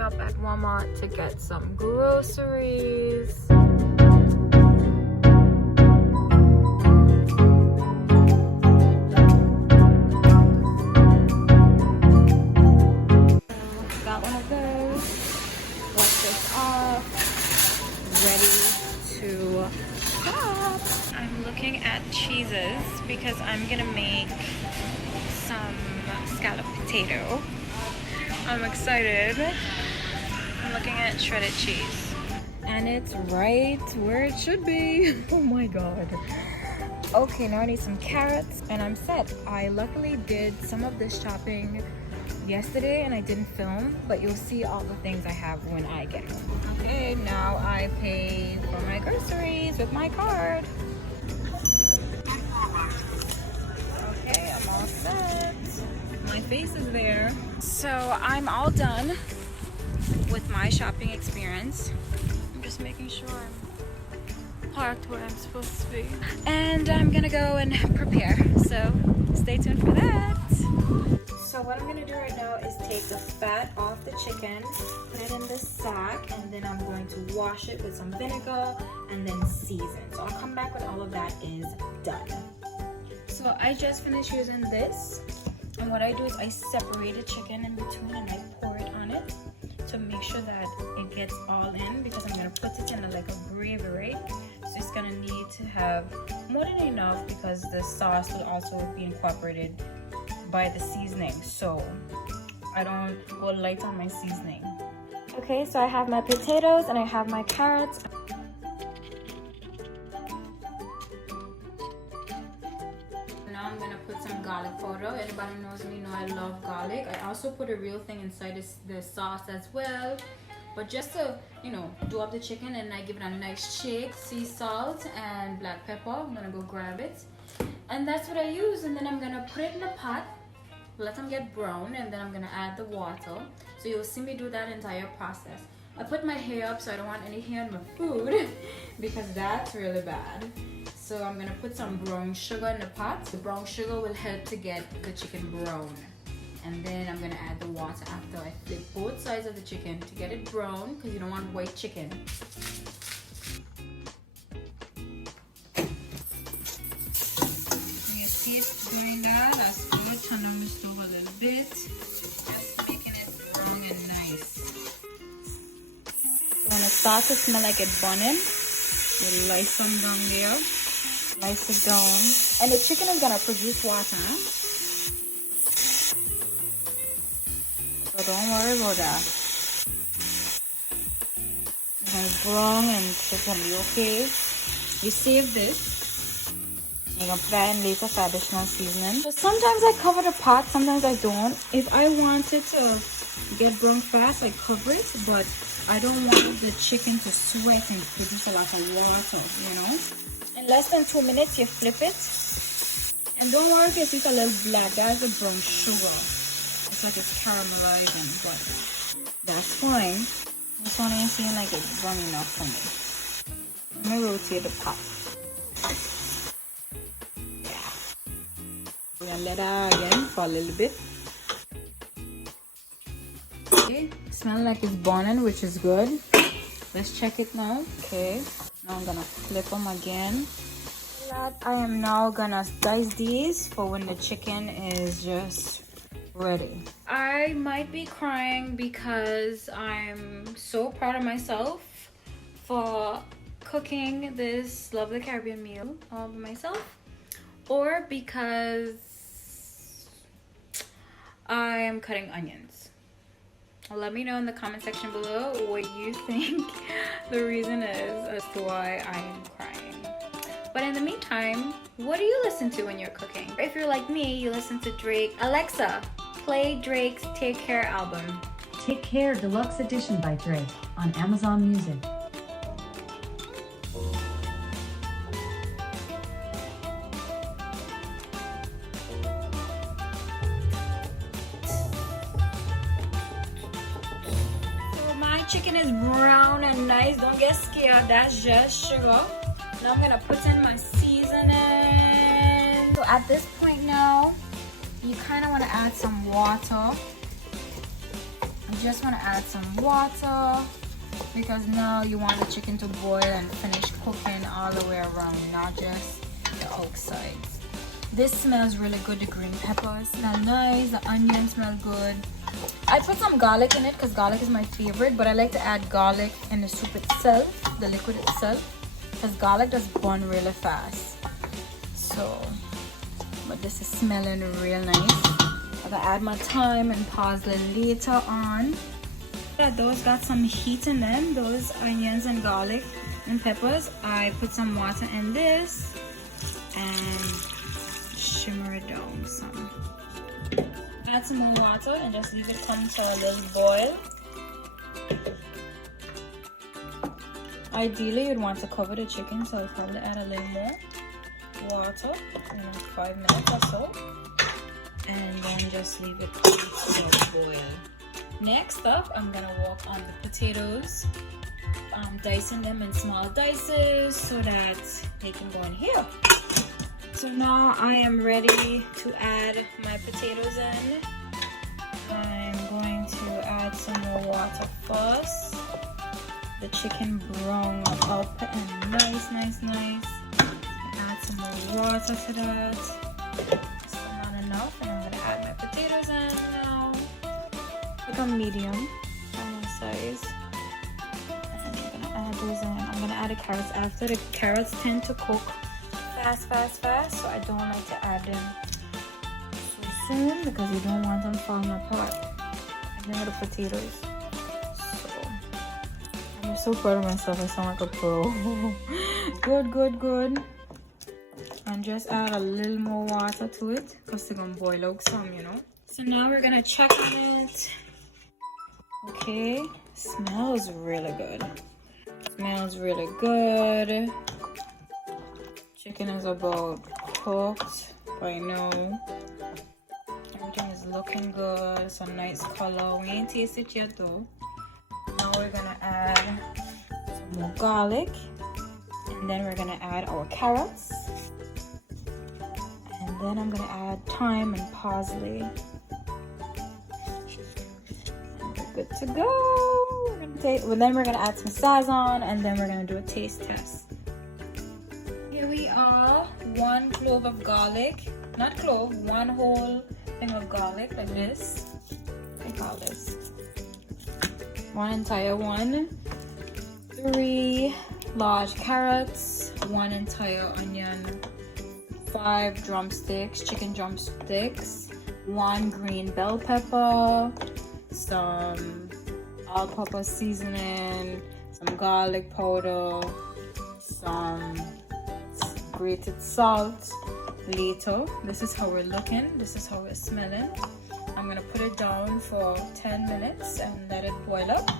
stopping up at Walmart to get some groceries. Got one of those. Wash this off. Ready to shop. I'm looking at cheeses because I'm gonna make some scallop potato. I'm excited. I'm looking at shredded cheese. And it's right where it should be. Oh my god. Okay, now I need some carrots and I'm set. I luckily did some of this shopping yesterday and I didn't film, but you'll see all the things I have when I get home. Okay, now I pay for my groceries with my card. Okay, I'm all set. My face is there. So I'm all done with my shopping experience. I'm just making sure I'm parked where I'm supposed to be. And I'm gonna go and prepare. So stay tuned for that. So what I'm gonna do right now is take the fat off the chicken, put it in this sack, and then I'm going to wash it with some vinegar and then season. So I'll come back when all of that is done. So I just finished using this. And what I do is I separate the chicken in between and I pour it on it to make sure that it gets all in, because I'm gonna put it in like a gravy, right? So it's gonna need to have more than enough because the sauce will also be incorporated by the seasoning. So I don't go light on my seasoning. Okay, so I have my potatoes and I have my carrots. I'm gonna put some garlic powder. Anybody who knows me know I love garlic. I also put a real thing inside the sauce as well, but just to, you know, do up the chicken, and I give it a nice shake. Sea salt and black pepper. I'm gonna go grab it, and that's what I use. And then I'm gonna put it in a pot, let them get brown, and then I'm gonna add the water. So you'll see me do that entire process. I put my hair up so I don't want any hair in my food because that's really bad. So I'm gonna put some brown sugar in the pot. The brown sugar will help to get the chicken brown. And then I'm gonna add the water after I flip both sides of the chicken to get it brown, because you don't want white chicken. You see it going down, that's good. Turn on the stove a little bit. Just making it brown and nice. So when it starts to smell like it's burning, you light some down there. Slice it down, and the chicken is gonna produce water, so don't worry about that. It's gonna be brown and it's gonna be okay. You save this, you're gonna put that in later for additional seasoning. So sometimes I cover the pot, sometimes I don't. If I want it to get brown fast, I cover it, but I don't want the chicken to sweat and produce a lot of water, you know. In less than 2 minutes, you flip it. And don't worry if you see a little black. That's the brown sugar. It's like it's caramelizing, but that's fine. This one ain't seeming like it's brown enough for me. Let me rotate the pot. Yeah. We're gonna let that again for a little bit. Okay, smelling like it's burning, which is good. Let's check it now. Okay. Now I'm gonna flip them again. I am now gonna dice these for when the chicken is just ready. I might be crying because I'm so proud of myself for cooking this lovely Caribbean meal all by myself, or because I am cutting onions. Let me know in the comment section below what you think the reason is as to why I am crying. But in the meantime, what do you listen to when you're cooking? If you're like me, you listen to Drake. Alexa, play Drake's Take Care album. Take Care Deluxe Edition by Drake on Amazon Music. Chicken is brown and nice. Don't get scared. That's just sugar. Now I'm gonna put in my seasoning. So at this point now, you kind of want to add some water You just want to add some water because now you want the chicken to boil and finish cooking all the way around, not just the outside. This smells really good. The green peppers smell nice, the onions smell good. I put some garlic in it because garlic is my favorite, but I like to add garlic in the soup itself, the liquid itself, because garlic does burn really fast. So, but this is smelling real nice. I'm gonna add my thyme and parsley later on. Those got some heat in them, those onions and garlic and peppers. I put some water in this and shimmer it down some. Add some more water and just leave it come to a little boil. Ideally, you'd want to cover the chicken, so I'll probably add a little more water in 5 minutes or so, and then just leave it come to a boil. Next up, I'm gonna work on the potatoes, dicing them in small dices so that they can go in here. So now I am ready to add my potatoes in. I'm going to add some more water first. The chicken brown up and nice. Add some more water to that. Still not enough, and I'm gonna add my potatoes in now. Like a medium size. And I'm gonna add those in. I'm gonna add the carrots after. The carrots tend to cook fast, so I don't like to add them so soon because you don't want them falling apart. And then the potatoes. So I'm so proud of myself. I sound like a pro. Good. And just add a little more water to it because they're gonna boil out some, you know. So now we're gonna check on it. Okay, smells really good. Chicken is about cooked by now. Everything is looking good. It's a nice color. We ain't tasted it yet though. Now we're gonna add some more garlic, and then we're gonna add our carrots, and then I'm gonna add thyme and parsley. And we're good to go. Then we're gonna add some sazon, and then we're gonna do a taste test. Here we are, 1 clove of garlic, not clove, 1 whole thing of garlic like this. I call this 1 entire one. 3 large carrots, 1 entire onion, 5 drumsticks, chicken drumsticks, 1 green bell pepper, some all-purpose seasoning, some garlic powder, some grated salt. Later, this is how we're looking, this is how we're smelling. I'm gonna put it down for 10 minutes and let it boil up,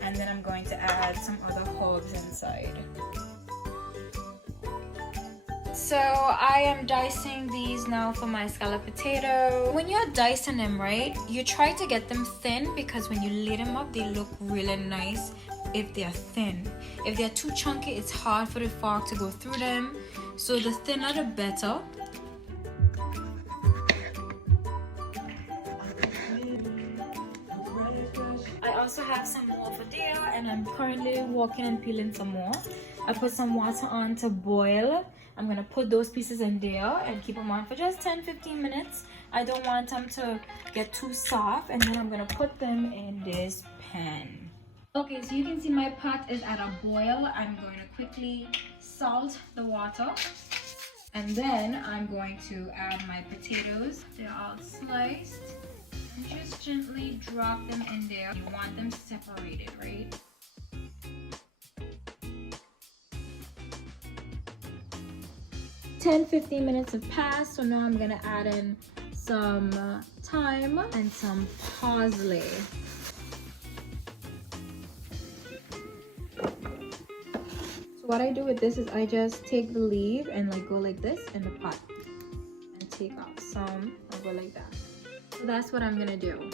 and then I'm going to add some other herbs inside. So I am dicing these now for my scallop potato. When you're dicing them, right, you try to get them thin because when you lay them up, they look really nice if they're thin. If they're too chunky, it's hard for the fork to go through them. So the thinner the better. I also have some more for there, and I'm currently walking and peeling some more. I put some water on to boil. I'm gonna put those pieces in there and keep them on for just 10-15 minutes. I don't want them to get too soft, and then I'm gonna put them in this pan. Okay, so you can see my pot is at a boil. I'm going to quickly salt the water, and then I'm going to add my potatoes. They're all sliced, and just gently drop them in there. You want them separated, right? Ten, 15 minutes have passed, so now I'm gonna add in some thyme and some parsley. So what I do with this is I just take the leaf and like go like this in the pot and take out some and go like that. So that's what I'm gonna do.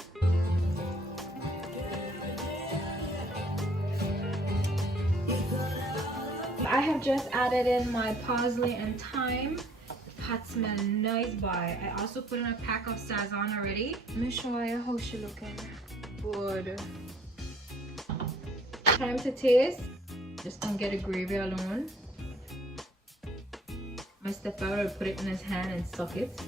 I have just added in my parsley and thyme. The pot smells nice, boy. I also put in a pack of sazon already. Let me show you how she looking. good. Time to taste. Just don't get the gravy alone. My stepfather will put it in his hand and suck it.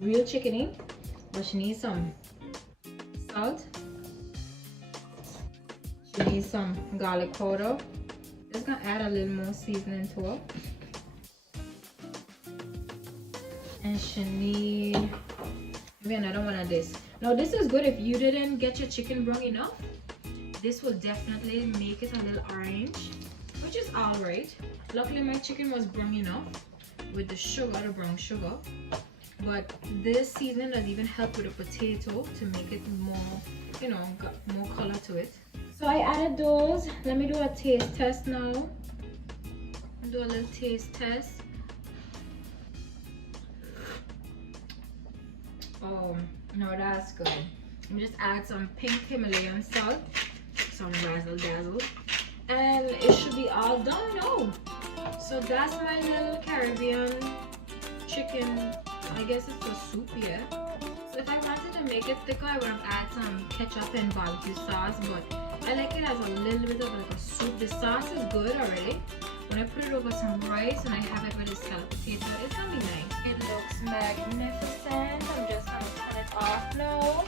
Real chickeny, but she needs some salt. She needs some garlic powder. Just gonna add a little more seasoning to it. And she need maybe another one of this. Now this is good if you didn't get your chicken brown enough. This will definitely make it a little orange, which is alright. Luckily my chicken was brown enough with the sugar, the brown sugar. But this seasoning does even help with the potato to make it more, you know, got more color to it. So I added those. Let me do a taste test now. Do a little taste test. Oh, no, that's good. I'm just add some pink Himalayan salt, some razzle dazzle, and it should be all done now. So that's my little Caribbean chicken. I guess it's a soup, yeah. So if I wanted to make it thicker, I would have added some ketchup and barbecue sauce, but I like it as a little bit of like a soup. The sauce is good already. When I put it over some rice and I have it with a scallop potato, it's gonna be nice. It looks magnificent. I'm just gonna turn it off now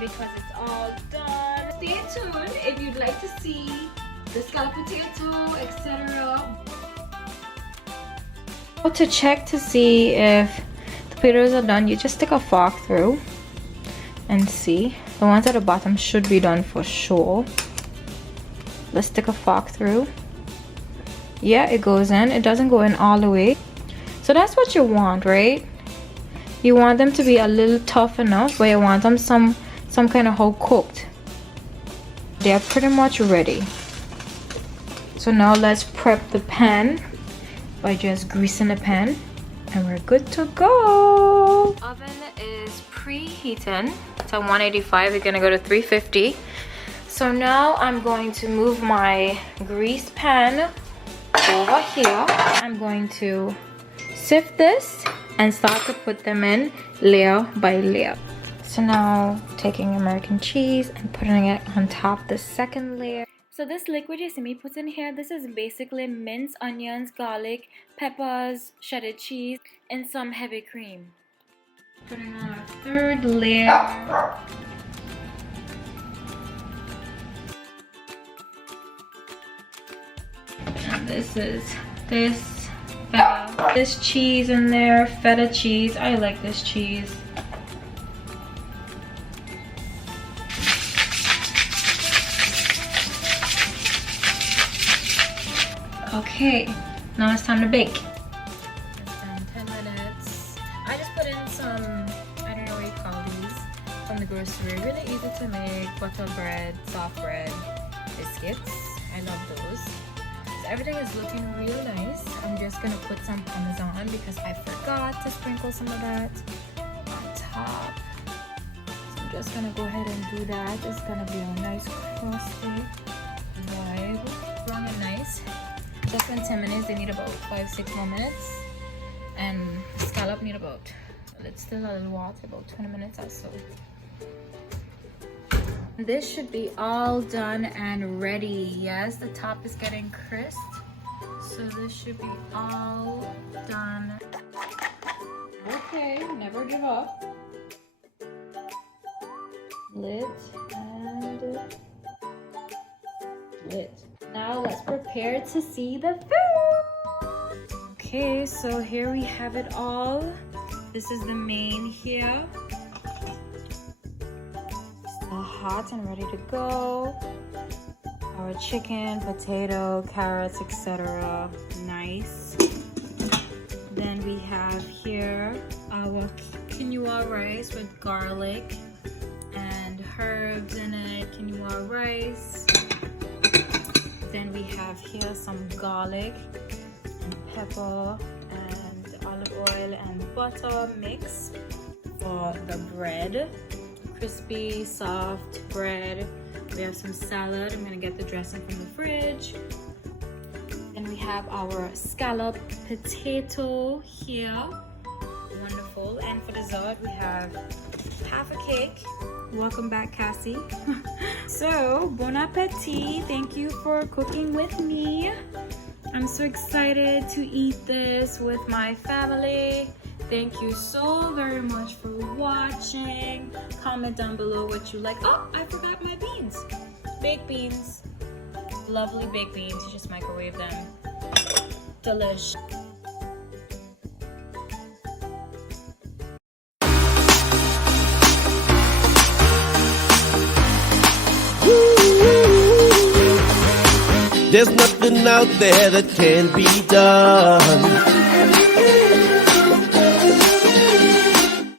because it's all done. Stay tuned if you'd like to see the scallop potato, etc. To check to see if the potatoes are done, you just stick a fork through and see. The ones at the bottom should be done for sure. Let's stick a fork through. Yeah, it goes in. It doesn't go in all the way. So that's what you want, right? You want them to be a little tough enough, but you want them some kind of how cooked. They're pretty much ready. So now let's prep the pan by just greasing the pan, and we're good to go. Oven is preheating to 185. We're gonna go to 350. So now I'm going to move my grease pan over here. I'm going to sift this and start to put them in layer by layer. So now taking American cheese and putting it on top the second layer. So this liquid you see me put in here, this is basically minced onions, garlic, peppers, shredded cheese, and some heavy cream. Putting on our third layer. And this cheese in there, feta cheese. I like this cheese. Okay, now it's time to bake. And 10 minutes. I just put in some, I don't know what you call these, from the grocery. Really easy to make. Butter bread, soft bread, biscuits. I love those. So everything is looking real nice. I'm just gonna put some Parmesan because I forgot to sprinkle some of that on top. So I'm just gonna go ahead and do that. It's gonna be a nice crusty vibe. Strong and nice. Just in 10 minutes, they need about 5-6 more minutes, and the scallop need about, it's still a little water, about 20 minutes or so. This should be all done and ready. Yes, the top is getting crisp, so this should be all done. Okay, never give up. Lid and lid. Now let's prepare to see the food. Okay, so here we have it all. This is the main here. Still hot and ready to go. Our chicken, potato, carrots, etc. Nice. Then we have here our quinoa rice with garlic and herbs in it. Quinoa rice. Then we have here some garlic and pepper and olive oil and butter mix for the bread. Crispy, soft bread. We have some salad. I'm gonna get the dressing from the fridge. Then we have our scallop potato here. Wonderful. full. And for dessert, we have half a cake. Welcome back, Cassie. So, bon appetit. Thank you for cooking with me. I'm so excited to eat this with my family. Thank you so very much for watching. Comment down below what you like. Oh, I forgot my beans. Baked beans. Lovely baked beans. You just microwave them. Delish. There's nothing out there that can't be done.